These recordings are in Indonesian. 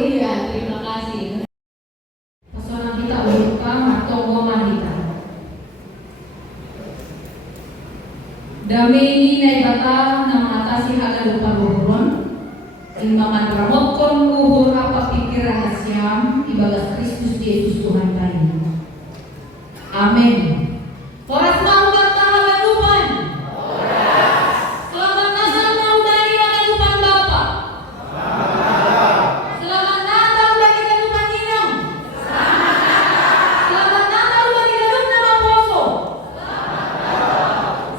Iya, terima kasih. Pesona kita uruka matonggo mahita. Dami ini naibata mengatasi hal lupa luhuron. Imaman ramokon luhur apa pikiran asyam ibadah Kristus Yesus Tuhan kami. Amin. Foras mau kata halalupan. Selamat Natal mau dari halalupan Bapa. Selamat Natal bagi halalupan Inong. Selamat Natal bagi halalupan nama Poso.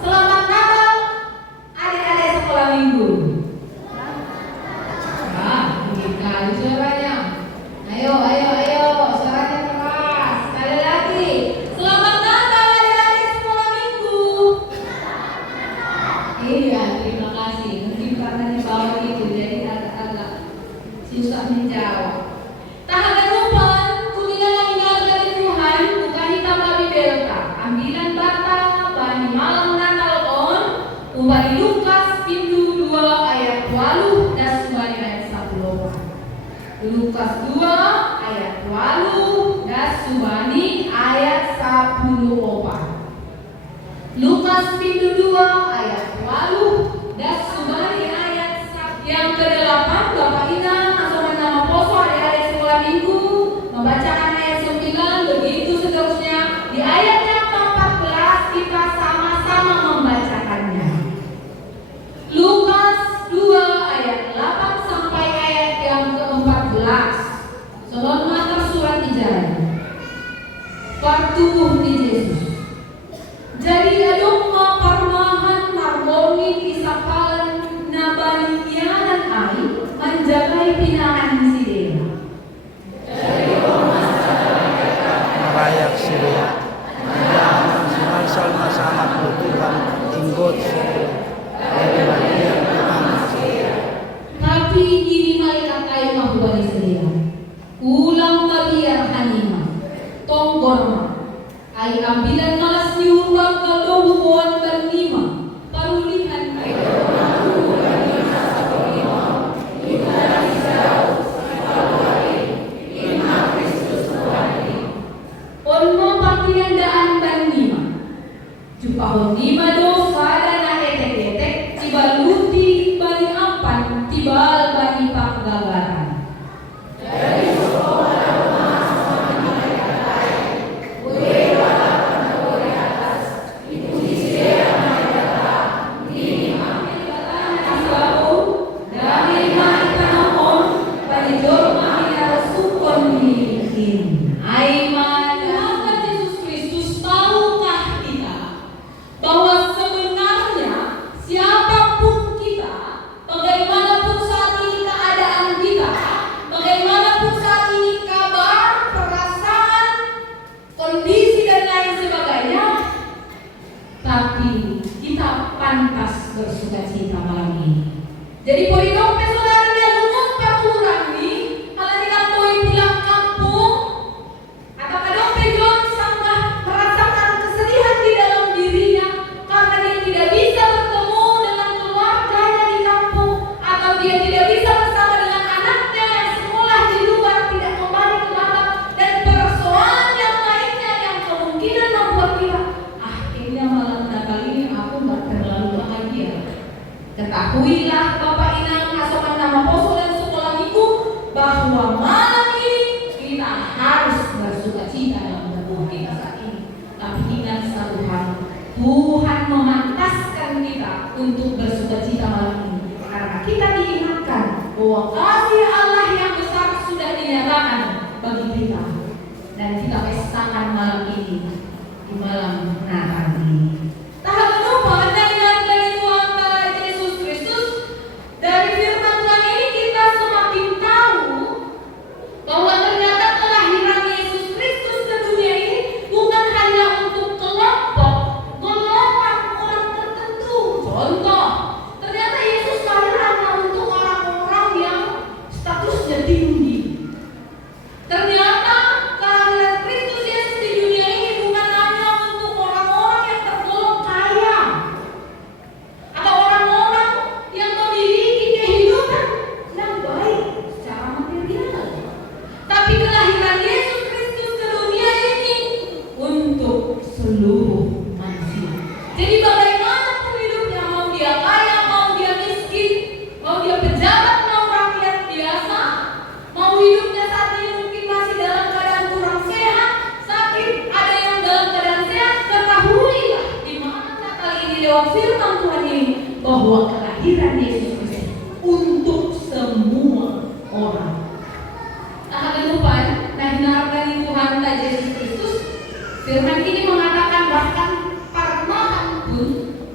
Selamat Natal adik-adik sekolah minggu. Kali suaranya. Ayo, suaranya keras. Sekali lagi. Selamat Natal adik-adik sekolah minggu. Iya, terima kasih. Mungkin karena di bawah itu jadi agak-agak susah menjawab. Tahanan rupan, kuliah yang dari Tuhan, bukan hitam babi belta. Ambilan bata, bani malam Natal on, ubari Lukas pintu 2 ayat 20 dan subani ayat 10. Lukas 2 ayat 20 dan subani ayat 10. Lukas pintu 2 ayat 20 dan subani ayat 10. Yang ke-8 Bapak Ina atau nama Poso adik-adik sekolah minggu membacakan ayat 9 begitu seterusnya. Di ayat yang ke-14 kita sama-sama membacakannya. Lukas 2 ayat 8 sampai ayat yang ke-14. Selon mater surat ijaran. Partubuh di Yesus. Jadi adongma parmahan margoni isapalan nabani ianan ai menjagai pinaan sidea. Jadi merayak sidea. Menjaga semasal sama Tuhan inggot sidea. Dari bagian Tuhan sidea. Tapi diri malaikat kayu mahubani sedia. Ulang babiar hanima. Tonggorma. Ay ambilan malas niumbang kalau hubungan bernima. Parulihan kayo. Olmo patinandaan bernima. Jupahon lima dosa dan etek-etek. Tibaluti bani ampan. Tibal bani pakgagaran. Jadi polinong saudara lumut peraturan nih, kalau tidak mau pulang kampung, atau kadang pejon sangat merasakan kesedihan di dalam dirinya karena dia tidak bisa bertemu dengan keluarganya di kampung, atau dia tidak bisa bersama dengan anaknya yang sekolah di luar tidak kembali ke dalam, dan persoalan yang lainnya yang kemungkinan membuat dia akhirnya malam Natal ini aku nggak terlalu bahagia. Ketahuilah Bapak Inang asokan nama Poso dan sekolah minggu bahwa malam ini kita harus bersuka cita dalam tubuh kita saat ini. Tapi ingat satu hal, Tuhan memantaskan kita untuk bersuka cita malam ini karena kita diingatkan bahwa kasih Allah yang besar sudah dinyatakan bagi kita, dan kita pestakan malam ini di malam Natal ini. Tahap kedua dari Yesus Kristus. Dari firman Tuhan ini kita semakin tahu bahwa ternyata kelahiran Yesus Kristus ke dunia ini bukan hanya untuk kelompok golongan orang tertentu. Contoh, ternyata Yesus lahir hanya untuk orang-orang yang statusnya tinggi. Ternyata kelahiran Kristus Yesus di dunia ini bukan hanya untuk orang-orang yang tergolong kaya atau orang-orang yang memiliki kehidupan yang baik secara material. bahwa kelahiran Yesus Kristus untuk semua orang. Tak ada lupa, nah hinarkan Tuhan tak Yesus Kristus. Firman ini mengatakan bahkan parmahan pun,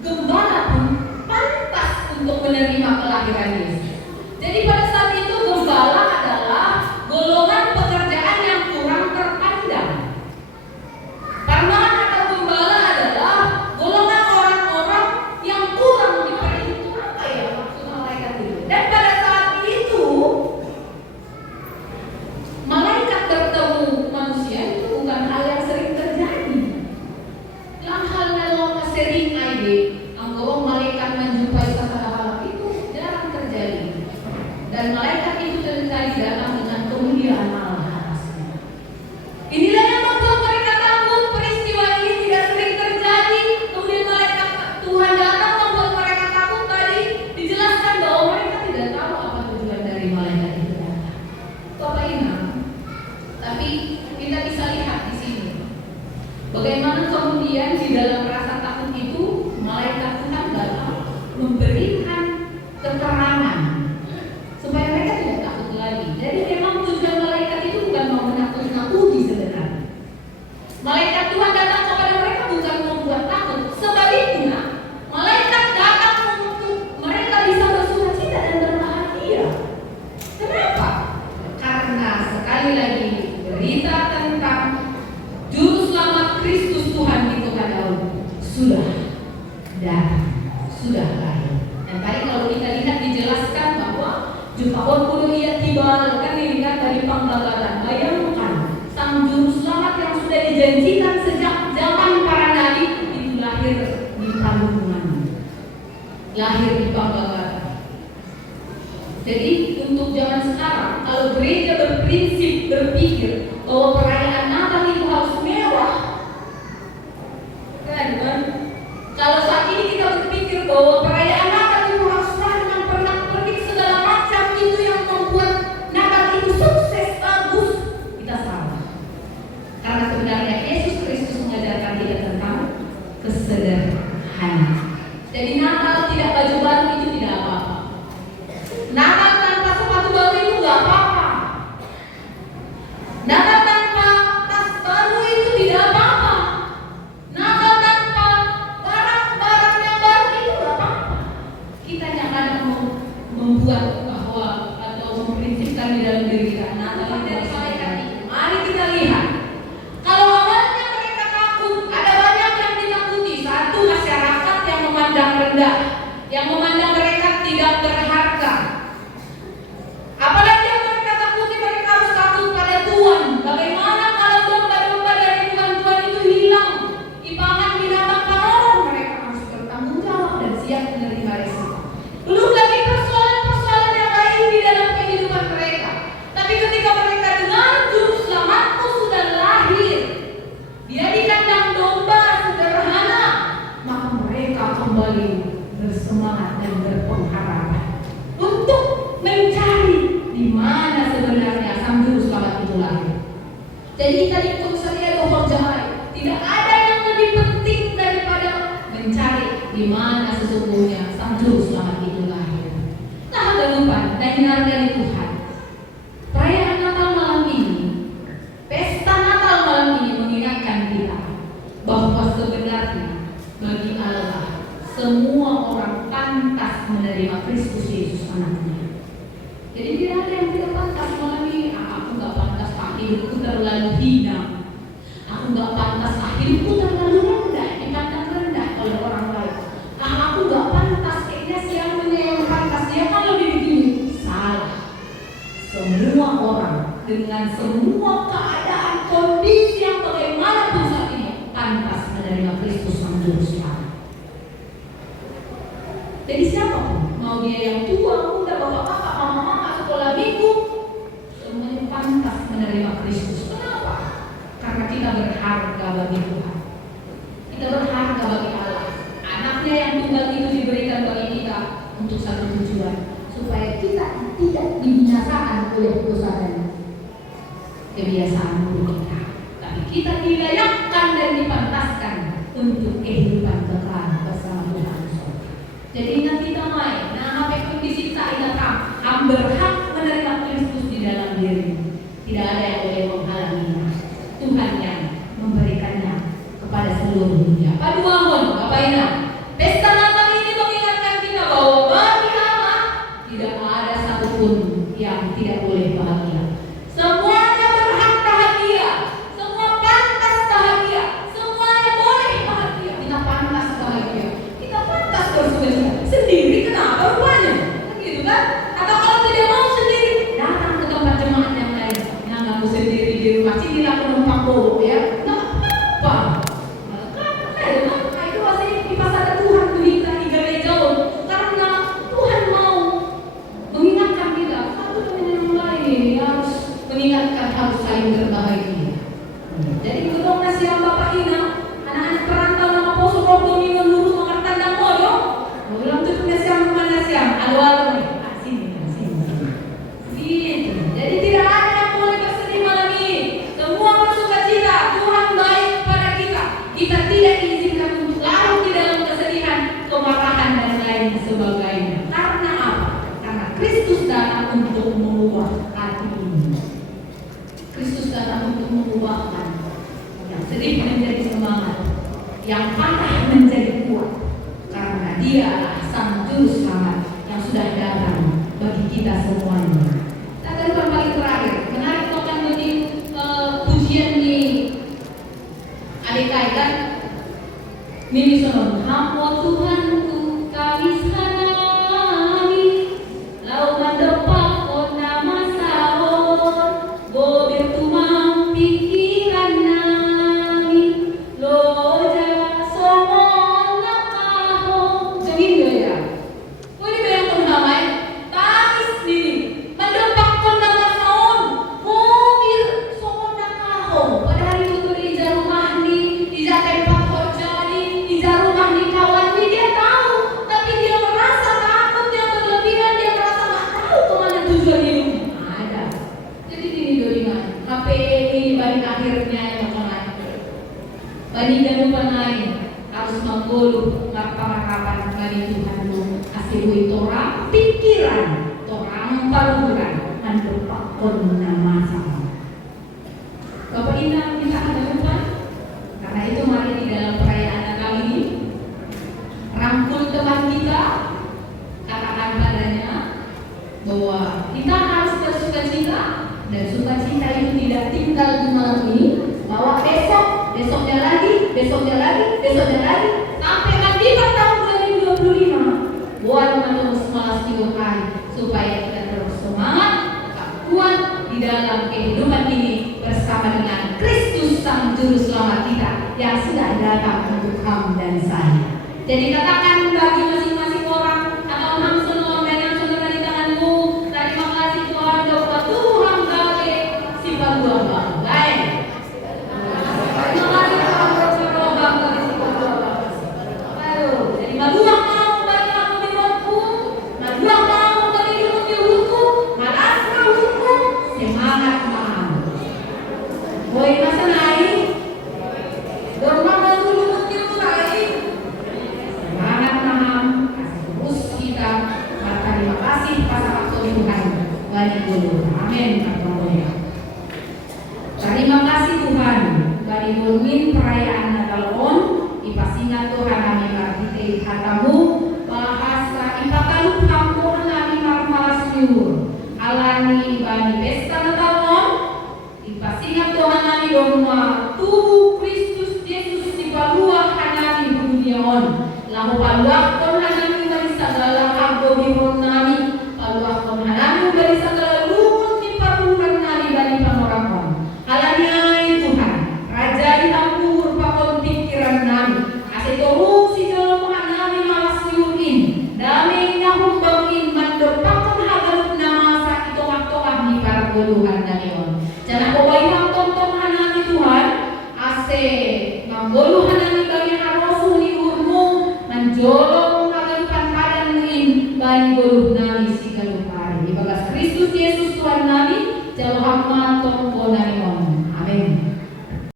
gembala pun pantas untuk menerima kelahiran Yesus. Jadi pada saat itu gembala adalah golongan pekerjaan yang kurang terpandang. Parmahan atau gembala adalah golongan orang-orang yang kurang diperhitungkan. Apa ya maksud malaikat itu? Dan pada saat itu malaikat bertemu manusia itu bukan hal yang sering terjadi. Yang hal yang sering aja, anggap malaikat menjumpai seseorang itu jarang terjadi. Dan malaikat itu tadi datang dengan kemuliaan Allah atasnya. Inilah yang membuat mereka takut. Peristiwa ini tidak sering terjadi. Kemudian malaikat Tuhan datang membuat mereka takut. Tadi dijelaskan bahwa mereka tidak tahu apa tujuan dari malaikat itu datang. Bapak Ibu, tapi kita bisa lihat di sini bagaimana kemudian di dalam rasa takut itu malaikat Tuhan datang memberikan keterangan supaya mereka tidak takut lagi. Jadi memang tujuan malaikat itu bukan mau menakut-nakuti sebenarnya. Malaikat Tuhan datang kepada mereka bukan membuat takut. Sebaliknya, malaikat datang untuk mereka bisa bersukacita dan berbahagia. Kenapa? Karena sekali lagi berita tentang juru selamat Kristus Tuhan itu sudah datang, sudah lahir. Dan tadi kalau kita lihat dijelaskan bahwa Jum'at kudu ia tiba, kan dilihat dari penggagalan. Bayangkan sang juru selamat yang sudah dijanjikan sejak zaman para nabi itu lahir di tanggungan, lahir di penggagalan. Jadi untuk zaman sekarang, kalau gereja berprinsip berpikir bahwa perayaan Natal itu harus mewah, kan? Kalau saat ini kita berpikir bahwa perayaan Natal itu harus dengan pernak-pernik segala macam itu yang membuat Natal itu sukses, bagus, kita salah. Karena sebenarnya Yesus Kristus mengajarkan kita tentang kesederhanaan. Jadi Natal tidak baju baru itu tidak apa-apa. Natal tanpa sepatu baru itu nggak apa-apa. Natal tanpa tas baru itu tidak apa-apa. Natal tanpa barang-barang yang baru itu nggak apa-apa. Kita jangan membuat bahwa atau memprinsipkan di dalam diri kita Natal dari malaikat itu. Mari kita lihat. Kalau awalnya mereka takut, ada banyak yang ditakuti. Satu, masyarakat yang memandang rendah, yang memandang mereka tidak berharga. Apalagi yang mereka takuti, mereka harus takut pada Tuhan. Bagaimana kalau domba-domba dari Tuhan itu hilang, dipangan binatang panoron? Mereka harus bertanggung jawab dan siap menerima resiko. Belum lagi persoalan-persoalan yang lain di dalam kehidupan mereka. Tapi ketika mereka dengar juru selamatmu sudah lahir, dia di kandang domba sederhana, maka mereka kembali bersemangat dan berpengharapan untuk mencari di mana sebenarnya sang juru selamat itu lahir. Jadi tadi pun saya doa jahai, tidak ada yang lebih penting daripada mencari di mana sesungguhnya sang juru selamat itu lahir. Tak ada lupa dan hindarkan Tuhan. Perayaan Natal malam ini, pesta Natal malam ini mengingatkan kita bahwa sebenarnya bagi Allah semua orang pantas menerima Kristus Yesus anaknya. Jadi tidak ada yang tidak pantas malam ini. Aku nggak pantas, hidupku terlalu hina. Aku nggak pantas, hidupku terlalu rendah, dipandang rendah oleh orang lain. Aku nggak pantas, kayaknya siapanya yang pantas, dia kan lebih begini. Salah. Semua orang dengan semua keadaan kondisi yang bagaimanapun saat ini pantas menerima Kristus sang juru selamat. Jadi siapapun, mau dia yang tua, muda, bapak-bapak, mama-mama, sekolah minggu, semuanya pantas menerima Kristus. Kenapa? Karena kita berharga bagi Tuhan. Kita berharga bagi Allah. Anaknya yang tunggal itu diberikan bagi kita untuk satu tujuan, supaya kita tidak dibinasakan oleh dosa dan kebiasaan buruk kita, tapi kita dilayakkan dan dipantaskan untuk kehidupan kekal bersama Tuhan. Jadi ingat kita Tidak ada yang boleh menghalanginya. Tuhan yang memberikannya kepada seluruh dunia. Paduahon, Bapak Ina, pesta Natal ini mengingatkan kita bahwa bagi Allah tidak ada satupun yang tidak boleh bahagia. Semuanya berhak bahagia, semua pantas bahagia, semuanya boleh bahagia. Kita pantas bahagia, kita pantas bersukacita. Sendiri kenapa rupanya? Gitu kan? Atau kalau tidak mau sendiri, datang ke tempat jemaat yang lain. Yang ngaku sendiri di rumah sini lah penumpang bohong ya. Nggak apa-apa. Itu masih di pasar Tuhan kita di gereja karena Tuhan mau mengingatkan kita satu dengan yang lain harus mengingatkan harus saling berbahagia. Jadi belum nasihat Bapak Ina, anak-anak perantau nama poso rogo ni menurut mengerti dan moyo. Belum tuh nasihat mana nasihat? Alo nih. Sini. Jadi tidak ada yang boleh bersedih malam ini. Semua bersukacita. Tuhan baik pada kita. Kita tidak diizinkan untuk larut di dalam kesedihan, kemarahan dan lain sebagainya. Karena apa? Karena Kristus datang untuk mengubah hati ini. Kristus datang untuk mengubahkan yang sedih menjadi semangat, yang patah menjadi kuat. Karena Dia Sang Juru Selamat yang sudah datang bagi kita semuanya. Tadi paling terakhir, menarik tokan bagi pujian di adik-adik kan? Mimi sonon, hamba Tuhanku kami sanami, lau mendepak kona masahor, bobir tumang pikiran nami, loja somon nakahong. Segini ya. Ini bayang penghamai, tangis diri, mendepak kona masahor, bobir somon nakahong. Padahal itu tuh di rumah nih, di tempat kerja nih, di rumah nih kawan nih, dia tahu, tapi dia merasa takut, dia berlebihan, dia merasa nggak tahu kemana tujuan hidupnya. Ada. Jadi ini doringan. HP ini balik akhirnya yang lain. Bani dan lain harus menggulu kapan bagi Tuhan lu kasih torang pikiran, torang paluran, mendepak kona masalah. Bapak Ina kita ada depan. Karena itu mari di dalam perayaan Natal ini rangkul teman kita, katakan padanya bahwa kita harus bersukacita dan sukacita itu tidak tinggal di malam ini, bahwa besoknya lagi, sampai nanti tahun 2025 buat terus malas tidur hari supaya kita terus semangat, tetap kuat di dalam kehidupan ini bersama dengan Kristus Sang Juru Selamat kita yang sudah datang untuk kamu dan saya. Jadi katakan bagi masing-masing orang atau langsung orang dan yang sudah di tanganmu, terima kasih Tuhan bahwa Tuhan gawe si bagus baik. Terima kasih Tuhan bahwa bangga si bagus. Ayo, jadi maduang mau bagi aku di waktu, maduang mau bagi hidup di hukum, malas hukum, semangat mau. Boy masa naik, dorong dulu mungkin naik. Semangat mahal, kasih terus kita. Terima kasih pada waktu Tuhan bagi dulu. Amin. Terima kasih Tuhan bagi mungkin perayaan Natal on. Ipasingat Tuhan kami berarti hatamu bahasa ipakalup kampung kami marmalas nyur. Alani bagi pesta Natal on. Ipasingat Tuhan kami bahwa tubuh Kristus Yesus di bawah kanani dunia on. Lalu paluak